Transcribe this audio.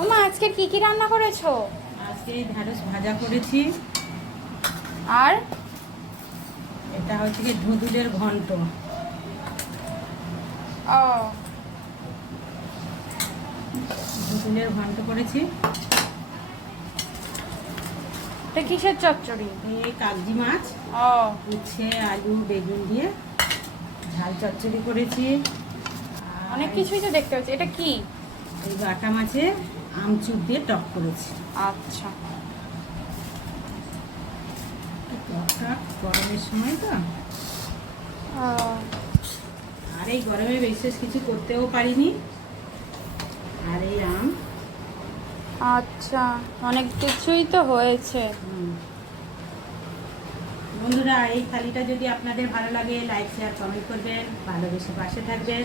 ওমা আজকে কি কি রান্না করেছো? আজকে ঢ্যাঁড়স ভাজা করেছি। আর এটা হচ্ছে কি ধুঁদুলের ঘন্ট। ও ধুঁদুলের ঘন্ট করেছি। এটা কিসের চচ্চড়ি? এই কাগজি মাছ, ও উচ্ছে, আলু, বেগুন দিয়ে ঝাল চচ্চড়ি করেছি। অনেক কিছুই তো দেখতে পাচ্ছি। এটা কি? এই বাটা মাছের আমচুর দিয়ে টক করেছি। আচ্ছা। টকটা গরমের সময় তো, ও আর এই গরমে বিশেষ কিছু করতেও পারিনি। আর এই আম। আচ্ছা, অনেক কিছুই তো হয়েছে। বন্ধুরা, এই থালিটা যদি আপনাদের ভালো লাগে লাইক শেয়ার কমেন্ট করবেন, ভালোবেসে পাশে থাকবেন।